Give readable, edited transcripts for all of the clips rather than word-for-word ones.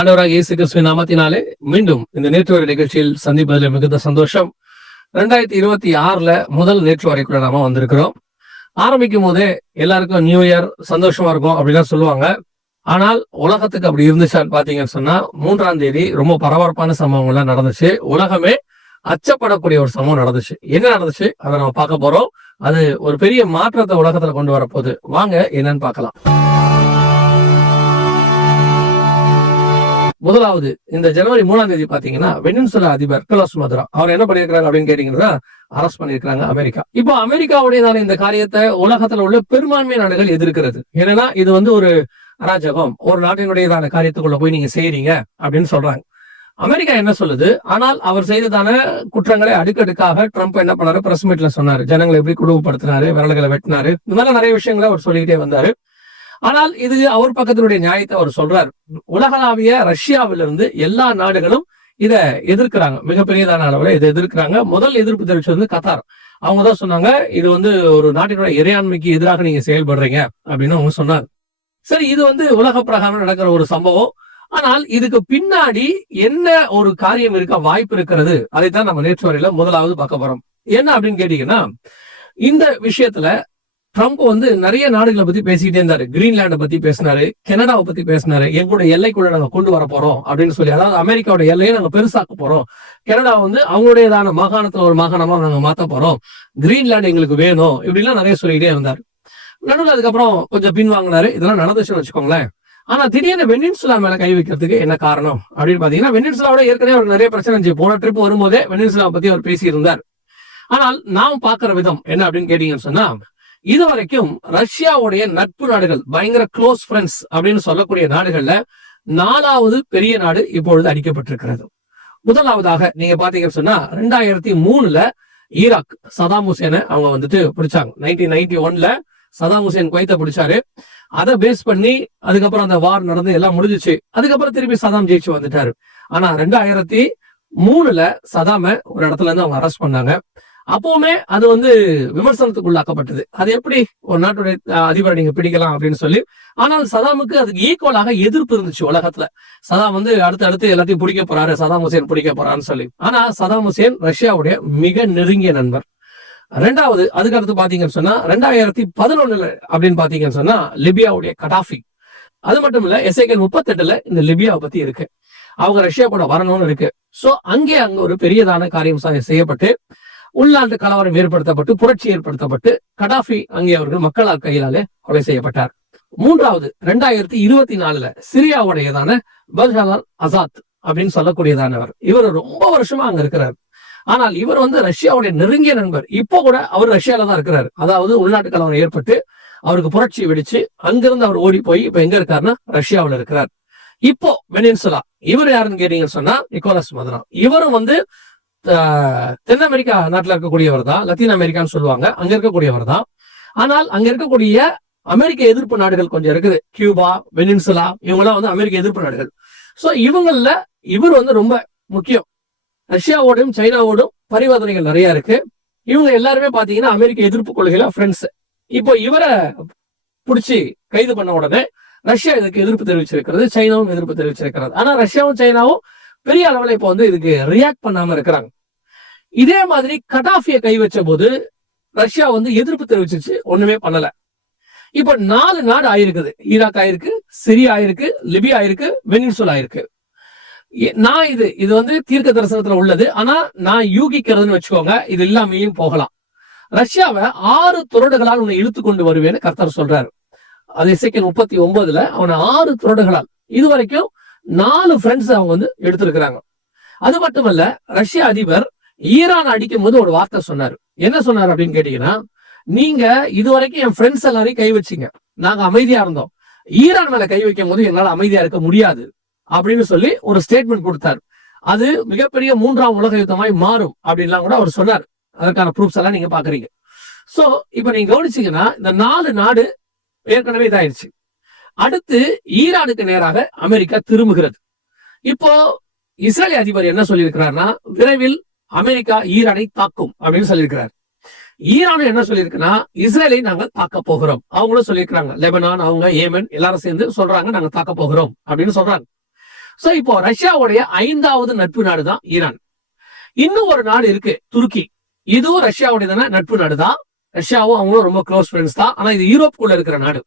ஆண்டவராக இயேசு கிறிஸ்துவின் நாமத்தினாலே மீண்டும் இந்த நேற்று வரை நிகழ்ச்சியில் சந்திப்பதில் மிகுந்த சந்தோஷம். 2026 முதல் நேற்று வரைக்குள்ள நாம வந்திருக்கிறோம். ஆரம்பிக்கும் போதே எல்லாருக்கும் நியூ இயர் சந்தோஷமா இருக்கும் அப்படிலாம் சொல்லுவாங்க. ஆனால் உலகத்துக்கு அப்படி இருந்துச்சான்னு பாத்தீங்கன்னு சொன்னா 3ஆம் தேதி ரொம்ப பரபரப்பான சம்பவங்கள்லாம் நடந்துச்சு. உலகமே அச்சப்படக்கூடிய ஒரு சம்பவம் நடந்துச்சு. என்ன நடந்துச்சு அதை நம்ம பார்க்க போறோம். அது ஒரு பெரிய மாற்றத்தை உலகத்துல கொண்டு வரப்போகுது. வாங்க என்னன்னு பார்க்கலாம். முதலாவது, இந்த ஜனவரி 3ஆம் தேதி பாத்தீங்கன்னா வெனின்சுலா அதிபர் நிக்கோலஸ் மதுரோ அவர் என்ன பண்ணிருக்காங்க அப்படின்னு கேட்டீங்கன்னா அரெஸ்ட் பண்ணிருக்காங்க அமெரிக்கா. இப்போ அமெரிக்காவுடையதான இந்த காரியத்தை உலகத்துல உள்ள பெரும்பான்மை நாடுகள் எதிர்க்கிறது. ஏன்னா இது ஒரு அராஜகம், ஒரு நாட்டினுடையதான காரியத்துக்குள்ள போய் நீங்க செய்யறீங்க அப்படின்னு சொல்றாங்க. அமெரிக்கா என்ன சொல்லுது? ஆனால் அவர் செய்ததான குற்றங்களை அடுக்கடுக்காக ட்ரம்ப் என்ன பண்ணாரு, பிரஸ் மீட்ல சொன்னாரு. ஜனங்களை எப்படி குழுவுப்படுத்தினாரு, விரல்களை வெட்டினாரு, இந்த மாதிரி நிறைய விஷயங்களை அவர் சொல்லிக்கிட்டே வந்தாரு. ஆனால் இது அவர் பக்கத்தினுடைய நியாயத்தை அவர் சொல்றாரு. உலகளாவிய ரஷ்யாவிலிருந்து எல்லா நாடுகளும் இதை எதிர்க்கிறாங்க. மிகப்பெரியதான அளவுல இதை எதிர்க்கிறாங்க. முதல் எதிர்ப்பு தெரிவிச்சது கத்தார். அவங்கதான் சொன்னாங்க, இது ஒரு நாட்டினுடைய இறையாண்மைக்கு எதிராக நீங்க செயல்படுறீங்க அப்படின்னு அவங்க சொன்னாங்க. சரி, இது உலக பிரகாரம் நடக்கிற ஒரு சம்பவம். ஆனால் இதுக்கு பின்னாடி என்ன ஒரு காரியம் இருக்க வாய்ப்பு இருக்கிறது, அதைத்தான் நம்ம நேற்று வரையில முதலாவது பார்க்க போறோம். என்ன அப்படின்னு கேட்டீங்கன்னா, இந்த விஷயத்துல ட்ரம்ப் நிறைய நாடுகளை பத்தி பேசிக்கிட்டே இருந்தாரு. கிரீன்லாண்டை பத்தி பேசினாரு, கனடாவை பத்தி பேசினாரு. எங்களுடைய எல்லைக்குள்ள நாங்க கொண்டு வர போறோம் அப்படின்னு சொல்லி, அதாவது அமெரிக்காவோட எல்லையை நாங்க பெருசாக்க போறோம். கனடா அவங்களுடையதான மாகாணத்துல ஒரு மாகாணமா நாங்க மாத்த போறோம். கிரீன்லாண்டு எங்களுக்கு வேணும், இப்படி எல்லாம் நிறைய சொல்லிக்கிட்டே இருந்தாரு. நடுவில் அதுக்கப்புறம் கொஞ்சம் பின்வாங்கினாரு. இதெல்லாம் நடந்துச்சுன்னு வச்சுக்கோங்களேன். ஆனா திடீர்னு வெனின்சுலா மேல கை வைக்கிறதுக்கு என்ன காரணம் அப்படின்னு பாத்தீங்கன்னா, வெனின்சுலாவோட ஏற்கனவே அவர் நிறைய பிரச்சனை இருந்துச்சு. போன ட்ரிப் வரும்போதே வெனின்சுலா பத்தி அவர் பேசி இருந்தார். ஆனால் நாம் பாக்குற விதம் என்ன அப்படின்னு கேட்டீங்கன்னு சொன்னா, இதுவரைக்கும் ரஷ்யாவுடைய நட்பு நாடுகள், பயங்கர க்ளோஸ் ஃப்ரெண்ட்ஸ் அப்படின்னு சொல்லக்கூடிய நாடுகள்ல 4வது பெரிய நாடு இப்பொழுது அடிக்கப்பட்டிருக்கிறது. முதலாவதாக நீங்க பாத்தீங்கன்னு சொன்னா 2003 ஈராக் சதாம் ஹுசேனை அவங்க பிடிச்சாங்க. 1991 சதாம் ஹுசேன் குவைத்தை பிடிச்சாரு. அதை பேஸ் பண்ணி அதுக்கப்புறம் அந்த வார் நடந்து எல்லாம் முடிஞ்சிச்சு. அதுக்கப்புறம் திருப்பி சதாம் ஜெயிச்சு வந்துட்டாரு. ஆனா 2003 சதாம ஒரு இடத்துல இருந்து அவங்க அரெஸ்ட் பண்ணாங்க. அப்பவுமே அது விமர்சனத்துக்குள்ளாக்கப்பட்டது. அது எப்படி ஒரு நாட்டுடைய அதிபரை நீங்க பிடிக்கலாம் அப்படின்னு சொல்லி. ஆனால் சதாமுக்கு அதுக்கு ஈக்குவலாக எதிர்ப்பு இருந்துச்சு உலகத்துல. சதாம் அடுத்து எல்லாத்தையும் பிடிக்க போறாரு, சதாம் ஹுசேன் பிடிக்க போறான்னு சொல்லி. ஆனா சதாம் ஹுசேன் ரஷ்யாவுடைய மிக நெருங்கிய நண்பர். ரெண்டாவது, அதுக்கு அடுத்து பாத்தீங்கன்னு சொன்னா 2011 அப்படின்னு பாத்தீங்கன்னு சொன்னா லிபியாவுடைய கடாஃபி. அது மட்டும் இல்ல, எஸ்ஐகேல் 38 இந்த லிபியாவை பத்தி இருக்கு. அவங்க ரஷ்யா கூட வரணும்னு இருக்கு. சோ அங்க ஒரு பெரியதான காரியம் செய்யப்பட்டு உள்நாட்டு கலவரம் ஏற்படுத்தப்பட்டு புரட்சி ஏற்படுத்தப்பட்டு கடாஃபி அங்கே அவர்கள் மக்களால் கையிலாலே கொலை செய்யப்பட்டார். மூன்றாவது, 2024 சிரியாவுடையதான பஷார் அல் அசாத் அப்படின்னு சொல்லக்கூடியதானவர். இவர் ரொம்ப வருஷமா அங்க இருக்கிறார். ஆனால் இவர் ரஷ்யாவுடைய நெருங்கிய நண்பர். இப்போ கூட அவர் ரஷ்யால தான் இருக்கிறார். அதாவது உள்நாட்டு கலவரம் ஏற்பட்டு அவருக்கு புரட்சி வெடிச்சு அங்கிருந்து அவர் ஓடி போய் இப்ப எங்க இருக்காருன்னா ரஷ்யாவில் இருக்கிறார். இப்போ வெனின்சுலா, இவர் யாருன்னு கேட்டீங்கன்னு சொன்னா நிக்கோலஸ் மதுரோ. இவரும் தென் அமெரிக்கா நாட்டுல இருக்கக்கூடியவர் தான், லத்தீன் அமெரிக்கான்னு சொல்லுவாங்க, அங்க இருக்கக்கூடியவர் தான். ஆனால் அங்க இருக்கக்கூடிய அமெரிக்க எதிர்ப்பு நாடுகள் கொஞ்சம் இருக்குது. கியூபா, வெனின்சுலா, இவங்கெல்லாம் அமெரிக்க எதிர்ப்பு நாடுகள். சோ இவங்கள இவர் ரொம்ப முக்கியம். ரஷ்யாவோடும் சைனாவோடும் பரிவர்த்தனைகள் நிறைய இருக்கு. இவங்க எல்லாருமே பாத்தீங்கன்னா அமெரிக்க எதிர்ப்பு கொள்கையில ஃப்ரெண்ட்ஸ். இப்போ இவரை பிடிச்சி கைது பண்ண உடனே ரஷ்யா இதுக்கு எதிர்ப்பு தெரிவிச்சிருக்கிறது, சைனாவும் எதிர்ப்பு தெரிவிச்சிருக்கிறது. ஆனா ரஷ்யாவும் சைனாவும் பெரிய அளவுல இப்போ இதுக்கு ரியாக்ட் பண்ணாம இருக்கிறாங்க. இதே மாதிரி கடாஃபியை கை வச்ச போது ரஷ்யா எதிர்ப்பு தெரிவிச்சிருச்சு, ஒண்ணுமே பண்ணல. இப்ப 4 நாடு ஆயிருக்குது. ஈராக் ஆயிருக்கு, சிரியா ஆயிருக்கு, லிபியா ஆயிருக்கு, வெனின்சுலா ஆயிருக்கு. நான் இது தீர்க்க தரிசனத்துல உள்ளது. ஆனா நான் யூகிக்கிறதுன்னு வச்சுக்கோங்க, இது இல்லாமையும் போகலாம். ரஷ்யாவை 6 துறடுகளால் உன்னை இழுத்து கொண்டு வருவேன்னு கர்த்தர் சொல்றாரு. அது எசேக்கியேல் 39 அவனை 6 துறடுகளால். இதுவரைக்கும் 4 ஃப்ரெண்ட்ஸ் அவங்க எடுத்திருக்கிறாங்க. அது மட்டுமல்ல, ரஷ்ய அதிபர் ஈரான் அடிக்கும் போது ஒரு வார்த்தை சொன்னாரு. என்ன சொன்னார் அப்படின்னு கேட்டீங்கன்னா, நீங்க இதுவரைக்கும் என் ஃப்ரெண்ட்ஸ் எல்லாரையும் கை வச்சீங்க, நாங்க அமைதியா இருந்தோம். ஈரான் மேல கை வைக்கும் போது என்னால அமைதியா இருக்க முடியாது அப்படின்னு சொல்லி ஒரு ஸ்டேட்மெண்ட் கொடுத்தாரு. அது மிகப்பெரிய 3ஆம் உலக யுத்தமாய் மாறும் அப்படின்லாம் கூட அவர் சொன்னார். அதற்கான ப்ரூஃப்ஸ் எல்லாம் நீங்க பாக்குறீங்க. சோ இப்ப நீங்க கவனிச்சீங்கன்னா இந்த 4 நாடு ஏற்கனவே இதாயிருச்சு. அடுத்து ஈரானுக்கு நேராக அமெரிக்கா திரும்புகிறது. இப்போ இஸ்ரேல் அதிபர் என்ன சொல்லியிருக்கிறார்னா, விரைவில் அமெரிக்கா ஈரானை தாக்கும் அப்படின்னு சொல்லியிருக்கிறார். ஈரானும் என்ன சொல்லியிருக்குன்னா, இஸ்ரேலை நாங்க தாக்க போகிறோம். அவங்களும் சொல்லியிருக்கிறாங்க. லெபனான், அவங்க ஏமன் எல்லாரும் சேர்ந்து சொல்றாங்க, நாங்க தாக்க போகிறோம் அப்படின்னு சொல்றாங்க. சோ இப்போ ரஷ்யாவுடைய 5வது நட்பு நாடு தான் ஈரான். இன்னும் ஒரு நாடு இருக்கு, துருக்கி. இதுவும் ரஷ்யாவுடைய நட்பு நாடு தான். ரஷ்யாவும் அவங்களும் ரொம்ப க்ளோஸ் ஃப்ரெண்ட்ஸ் தான். ஆனா இது யூரோப்புக்குள்ள இருக்கிற நாடு.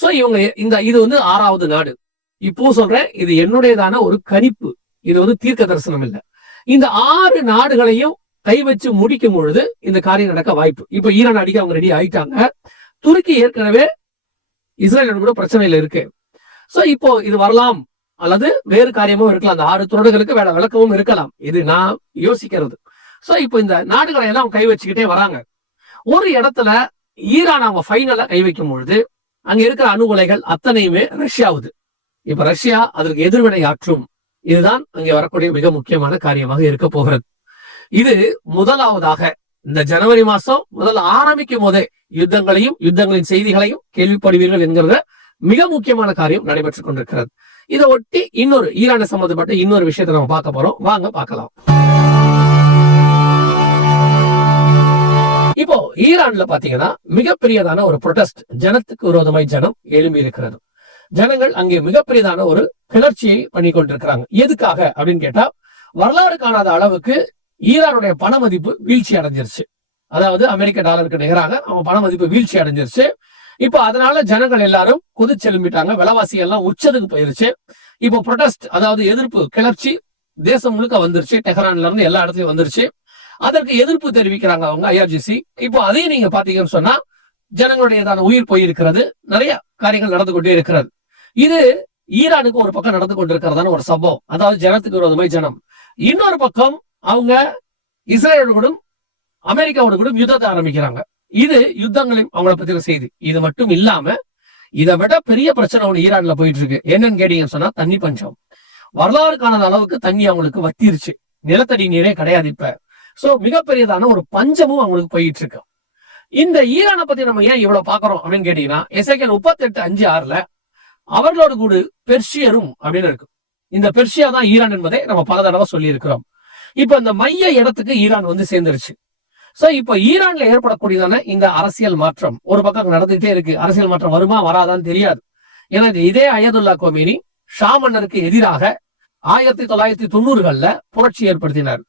சோ இவங்க இது 6வது நாடு. இப்போ சொல்றேன், இது என்னுடையதான ஒரு கணிப்பு, இது தீர்க்க தரிசனம் இல்ல. இந்த 6 நாடுகளையும் கை வச்சு முடிக்கும் பொழுது இந்த காரியம் நடக்க வாய்ப்பு. இப்ப ஈரான் அடிக்க அவங்க ரெடி ஆயிட்டாங்க. துருக்கி ஏற்கனவே இஸ்ரேலோட கூட பிரச்சனையில இருக்கு. சோ இப்போ இது வரலாம், அல்லது வேறு காரியமும் இருக்கலாம். அந்த 6 நாடுகளுக்கு வேற விளக்கமும் இருக்கலாம். இது நான் யோசிக்கிறது. சோ இப்போ இந்த நாடுகளை எல்லாம் கை வச்சுக்கிட்டே வராங்க. ஒரு இடத்துல ஈரான் அவங்க ஃபைனலா கை வைக்கும் பொழுது அங்க இருக்கிற அணு உலைகள் அத்தனையுமே ரஷ்யாவுது. இப்ப ரஷ்யா அதற்கு எதிர்வினை ஆற்றும். இதுதான் அங்கே வரக்கூடிய மிக முக்கியமான காரியமாக இருக்க போகிறது. இது முதலாவதாக இந்த ஜனவரி மாசம் முதல்ல ஆரம்பிக்கும் போதே யுத்தங்களின் செய்திகளையும் கேள்விப்படுவீர்கள் என்கிற மிக முக்கியமான காரியம் நடைபெற்றுக் கொண்டிருக்கிறது. இதை ஒட்டி இன்னொரு ஈரானை சம்பந்தப்பட்ட இன்னொரு விஷயத்தை நம்ம பார்க்க போறோம். வாங்க பார்க்கலாம். இப்போ ஈரான்ல பாத்தீங்கன்னா மிகப்பெரியதான ஒரு புரொட்டஸ்ட், ஜனத்துக்கு விரோதமாய் ஜனம் எழும்பி இருக்கிறது. ஜனங்கள் அங்கே மிகப்பெரியதான ஒரு கிளர்ச்சியை பண்ணி கொண்டிருக்கிறாங்க. எதுக்காக அப்படின்னு கேட்டா, வரலாறு காணாத அளவுக்கு ஈரானுடைய பண மதிப்பு வீழ்ச்சி அடைஞ்சிருச்சு. அதாவது அமெரிக்க டாலருக்கு நிகராக அவங்க பண மதிப்பு வீழ்ச்சி அடைஞ்சிருச்சு. இப்போ அதனால ஜனங்கள் எல்லாரும் கொதிச்செலும்பிட்டாங்க. விலைவாசி எல்லாம் உச்சத்துக்கு போயிருச்சு. இப்போ புரொட்டஸ்ட், அதாவது எதிர்ப்பு கிளர்ச்சி தேசம் முழுக்க வந்துருச்சு. டெஹரான்ல இருந்து எல்லா இடத்துலயும் வந்துருச்சு. அதற்கு எதிர்ப்பு தெரிவிக்கிறாங்க அவங்க IRGC. இப்போ அதையும் நீங்க பாத்தீங்கன்னு சொன்னா ஜனங்களுடையதான உயிர் போயிருக்கிறது. நிறைய காரியங்கள் நடந்து கொண்டே இருக்கிறது. இது ஈரானுக்கு ஒரு பக்கம் நடந்து கொண்டிருக்கிறதான ஒரு சம்பவம், அதாவது ஜனத்துக்கு விரோதமாய் ஜனம். இன்னொரு பக்கம் அவங்க இஸ்ரேலோடு கூட அமெரிக்காவோடு கூட யுத்தத்தை ஆரம்பிக்கிறாங்க. இது யுத்தங்களின் அவங்களை பத்தின செய்தி. இது மட்டும் இல்லாம இதை விட பெரிய பிரச்சனை ஒண்ணு ஈரான்ல போயிட்டு இருக்கு. என்னன்னு கேட்டீங்கன்னு சொன்னா தண்ணி பஞ்சம். வரலாறு காணாத அளவுக்கு தண்ணி அவங்களுக்கு வத்திருச்சு. நிலத்தடி நீரே கிடையாது இப்ப. சோ மிகப்பெரியதான ஒரு பஞ்சமும் அவங்களுக்கு போயிட்டு இருக்கு. இந்த ஈரானை பத்தி நம்ம ஏன் இவ்வளவு பாக்குறோம் அப்படின்னு கேட்டீங்கன்னா, எசேக்கியேல் 38:5-6 அவர்களோடு கூட பெர்ஷியரும் அப்படின்னு இருக்கு. இந்த பெர்ஷியா தான் ஈரான் என்பதை நம்ம பல தடவை சொல்லி இருக்கிறோம். இப்ப இந்த மைய இடத்துக்கு ஈரான் சேர்ந்துருச்சு. சோ இப்ப ஈரான்ல ஏற்படக்கூடியதான இந்த அரசியல் மாற்றம் ஒரு பக்கம் நடந்துகிட்டே இருக்கு. அரசியல் மாற்றம் வருமா வராதான்னு தெரியாது. ஏன்னா இதே அயதுல்லா கொமேனி ஷா மன்னருக்கு எதிராக 1990களில் புரட்சி ஏற்படுத்தினார்.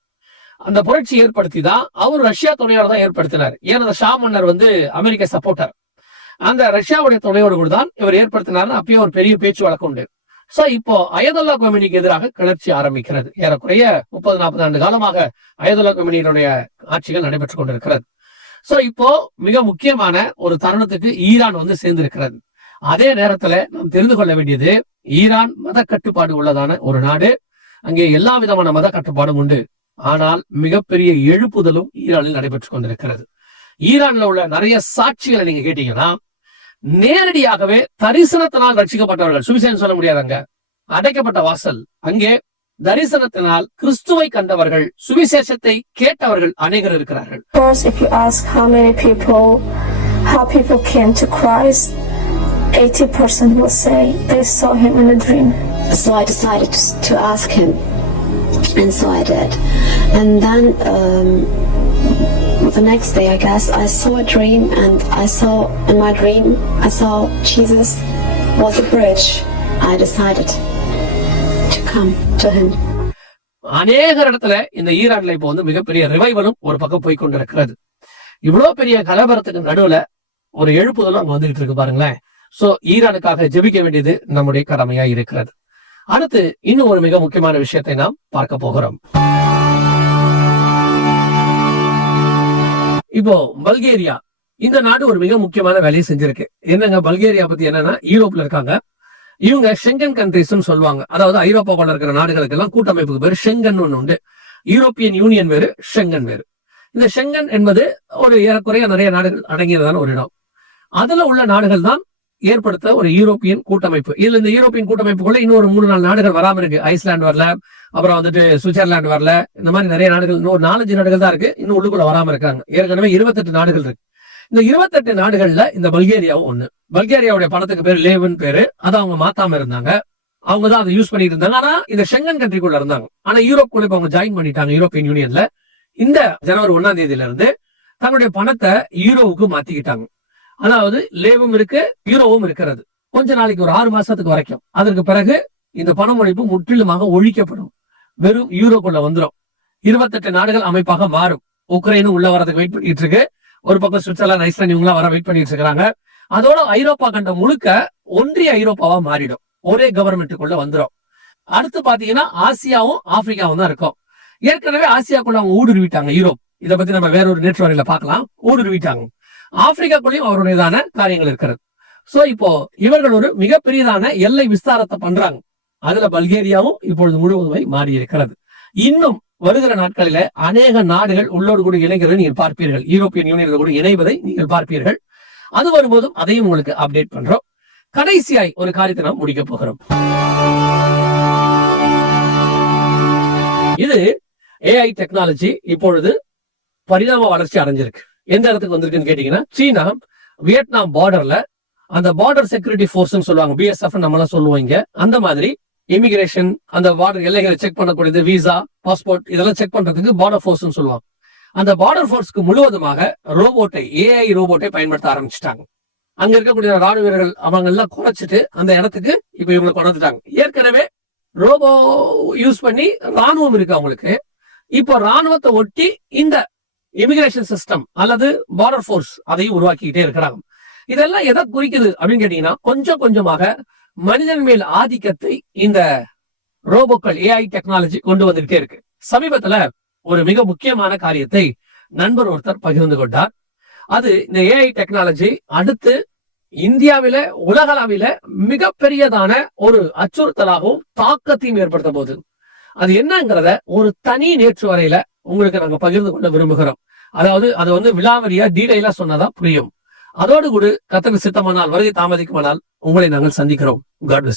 அந்த புரட்சி ஏற்படுத்தி தான் அவர் ரஷ்யா துணையோட தான் ஏற்படுத்தினார். ஏன்னா அந்த ஷா மன்னர் அமெரிக்க சப்போர்ட்டர். அந்த ரஷ்யாவுடைய துணையோடு கூட தான் இவர் ஏற்படுத்தினார்னு அப்பயும் ஒரு பெரிய பேச்சு வழக்கு உண்டு. சோ இப்போ அயதுல்லா கொமேனிக்கு எதிராக கிளர்ச்சி ஆரம்பிக்கிறது. ஏறக்குறைய 30-40 ஆண்டு காலமாக அயதுல்லா கொமேனியினுடைய ஆட்சிகள் நடைபெற்றுக் கொண்டிருக்கிறது. சோ இப்போ மிக முக்கியமான ஒரு தருணத்துக்கு ஈரான் சேர்ந்திருக்கிறது. அதே நேரத்துல நாம் தெரிந்து கொள்ள வேண்டியது, ஈரான் மத கட்டுப்பாடு உள்ளதான ஒரு நாடு. அங்கே எல்லா விதமான மத கட்டுப்பாடும் உண்டு. ஆனால் மிகப்பெரிய எழுப்புதலும் ஈரானில் நடைபெற்றுக் கொண்டிருக்கிறது. ஈரான்ல உள்ள நிறைய சாட்சிகளை நீங்க கேட்டீங்கன்னா, நேரடியாகவே தரிசனத்தினால் ரட்சிக்கப்பட்டவர்கள், சுவிசேஷம் சொல்ல முடியாதங்க, அடைக்கப்பட்ட வாசல், அங்கே தரிசனத்தினால் கிறிஸ்துவை கண்டவர்கள், சுவிசேஷத்தை கேட்டவர்கள் அநேகர் இருக்கிறார்கள். If you ask how people came to Christ, 80% will say they saw him in a dream. So I decided to ask him, and so I did. And then the next day, I guess, I saw a dream, and in my dream I saw Jesus was a bridge. I decided to come to him. அநேக இடத்துல இந்த ஈரான்ல இப்போ மிகப்பெரிய ரிவைவலும் ஒரு பக்கம் போய் கொண்டிருக்கிறது. இவ்வளவு பெரிய கலவரத்துக்கு நடுவுல ஒரு எழுப்புதலும் அங்க வந்துகிட்டு இருக்கு பாருங்களேன். சோ ஈரானுக்காக ஜெபிக்க வேண்டியது நம்முடைய கடமையா இருக்கிறது. அடுத்து இன்னும் ஒரு மிக முக்கியமான விஷயத்தை நாம் பார்க்க போகிறோம். இப்போ பல்கேரியா, இந்த நாடு ஒரு மிக முக்கியமான வேலையை செஞ்சிருக்கு. என்னங்க பல்கேரியா பத்தி என்னன்னா, யூரோப்ல இருக்காங்க. இவங்க ஷெங்கன் கண்ட்ரிஸ் சொல்லுவாங்க. அதாவது ஐரோப்பாவுக்குள்ள இருக்கிற நாடுகளுக்கு எல்லாம் கூட்டமைப்புக்கு பேரு ஷெங்கன் ஒண்ணு உண்டு. யூரோப்பியன் யூனியன் வேறு, ஷெங்கன் வேறு. இந்த ஷெங்கன் என்பது ஒரு ஏறக்குறைய நிறைய நாடுகள் அடங்கியதான ஒரு இடம். அதுல உள்ள நாடுகள் தான் ஏற்படுத்த ஒரு யூரோப்பியன் கூட்டமைப்பு. இதுல இந்த யூரோப்பியன் கூட்டமைப்புக்குள்ள இன்னொரு 3-4 நாடுகள் வராம இருக்கு. ஐஸ்லாந்து வரல, அப்புறம் சுவிட்சர்லாந்து வரல. இந்த மாதிரி நிறைய நாடுகள், இன்னொரு 4-5 நாடுகள் தான் இருக்கு, இன்னும் உள்ளுக்குள்ள வராம இருக்காங்க. ஏற்கனவே 28 நாடுகள் இருக்கு. இந்த 28 நாடுகள்ல இந்த பல்கேரியாவும் ஒண்ணு. பல்கேரியாவுடைய பணத்துக்கு பேரு லேவன் பேரு. அதை அவங்க மாத்தாம இருந்தாங்க. அவங்க தான் அதை யூஸ் பண்ணிட்டு இருந்தாங்க. ஆனா இந்த ஷெங்கன் கண்ட்ரிக்குள்ள இருந்தாங்க. ஆனா யூரோப்புக்குள்ள இப்ப அவங்க ஜாயின் பண்ணிட்டாங்க யூரோப்பியன் யூனியன்ல. இந்த ஜனவரி 1ஆம் தேதியில இருந்து தன்னுடைய பணத்தை யூரோவுக்கு மாத்திக்கிட்டாங்க. அதாவது லேவும் இருக்கு, யூரோவும் இருக்கிறது. கொஞ்ச நாளைக்கு, ஒரு 6 மாசத்துக்கு வரைக்கும். அதற்கு பிறகு இந்த பணமொழிப்பு முற்றிலுமாக ஒழிக்கப்படும். வெறும் யூரோக்குள்ள வந்துடும். 28 நாடுகள் அமைப்பாக மாறும். உக்ரைனும் உள்ள வரதுக்கு வெயிட் பண்ணிட்டு இருக்கு. ஒரு பக்கம் சுவிட்சர்லாந்து, ஐஸ்லாந்து இவங்களாம் வர வெயிட் பண்ணிட்டு இருக்காங்க. அதோட ஐரோப்பா கண்டம் முழுக்க ஒன்றிய ஐரோப்பாவா மாறிடும். ஒரே கவர்மெண்ட்டுக்குள்ள வந்துடும். அடுத்து பாத்தீங்கன்னா ஆசியாவும் ஆப்பிரிக்காவும் தான் இருக்கும். ஏற்கனவே ஆசியாக்குள்ள அவங்க ஊடுருவிட்டாங்க. யூரோப் இதை பத்தி நம்ம வேற ஒரு நேற்று வரையில பார்க்கலாம். ஊடுருவிட்டாங்க. ஆப்பிரிக்காக்குள்ளேயும் அவருடையதான காரியங்கள் இருக்கிறது. சோ இப்போ இவர்கள் ஒரு மிகப்பெரியதான எல்லை விஸ்தாரத்தை பண்றாங்க. அதுல பல்கேரியாவும் இப்பொழுது முழுவதுமாய் மாறி இருக்கிறது. இன்னும் வருகிற நாட்களில அநேக நாடுகள் உள்ளோடு கூட இணைகிறதை நீங்கள் பார்ப்பீர்கள். யூரோப்பியன் யூனியனோடு கூட இணைவதை நீங்கள் பார்ப்பீர்கள். அது வரும்போதும் அதையும் உங்களுக்கு அப்டேட் பண்றோம். கடைசியாய் ஒரு காரியத்தை நாம் முடிக்க போகிறோம். இது ஏஐ டெக்னாலஜி இப்பொழுது பரிணாம வளர்ச்சி அடைஞ்சிருக்கு. எந்த இடத்துக்கு வந்திருக்குன்னு கேட்டீங்கன்னா, சீனா வியட்நாம் பார்டர்ல அந்த பார்டர் செக்யூரிட்டி போர்ஸ் சொல்லுவாங்க, பிஎஸ்எஃப் நம்ம சொல்லுவோம் இங்க. அந்த மாதிரி இமிகிரேஷன், அந்த பார்டர் எல்லைகளை செக் பண்ணக்கூடியது, விசா, பாஸ்போர்ட் இதெல்லாம் செக் பண்றதுக்கு பார்டர் போர்ஸ் சொல்லுவாங்க. அந்த பார்டர் போர்ஸ்க்கு முழுவதுமாக ரோபோட்டை, ஏஐ ரோபோட்டை பயன்படுத்த ஆரம்பிச்சுட்டாங்க. அங்க இருக்கக்கூடிய ராணுவ வீரர்கள் அவங்க எல்லாம் குறைச்சிட்டு அந்த இடத்துக்கு இப்ப இவங்களை கொண்டு வந்துட்டாங்க. ஏற்கனவே ரோபோ யூஸ் பண்ணி ராணுவம் இருக்கு அவங்களுக்கு. இப்போ ராணுவத்தை ஒட்டி இந்த இமிகிரேஷன் சிஸ்டம் அல்லது பார்டர் போர்ஸ் அதையும் உருவாக்கிக்கிட்டே இருக்கிறாங்க. இதெல்லாம் எதை குறிக்குது அப்படின்னு கேட்டீங்கன்னா, கொஞ்சம் கொஞ்சமாக மனிதன் மேல் ஆதிக்கத்தை இந்த ரோபோக்கள், ஏஐ டெக்னாலஜி கொண்டு வந்துகிட்டே இருக்கு. சமீபத்துல ஒரு மிக முக்கியமான காரியத்தை நண்பர் ஒருத்தர் பகிர்ந்து கொண்டார். அது இந்த ஏஐ டெக்னாலஜி அடுத்து இந்தியாவில, உலகளவில மிகப்பெரியதான ஒரு அச்சுறுத்தலாகவும் தாக்கத்தையும் ஏற்படுத்த போகுது. அது என்னங்கிறத ஒரு தனி நேற்று வரையில உங்களுக்கு நாங்க பகிர்ந்து கொள்ள விரும்புகிறோம். அதாவது அது விலாவரியா டீடைலா சொன்னதா புரியும். அதோடு கூட கர்த்தருக்கு சித்தமானால், வருகை தாமதிக்குமானால் உங்களை நாங்கள் சந்திக்கிறோம். God plus.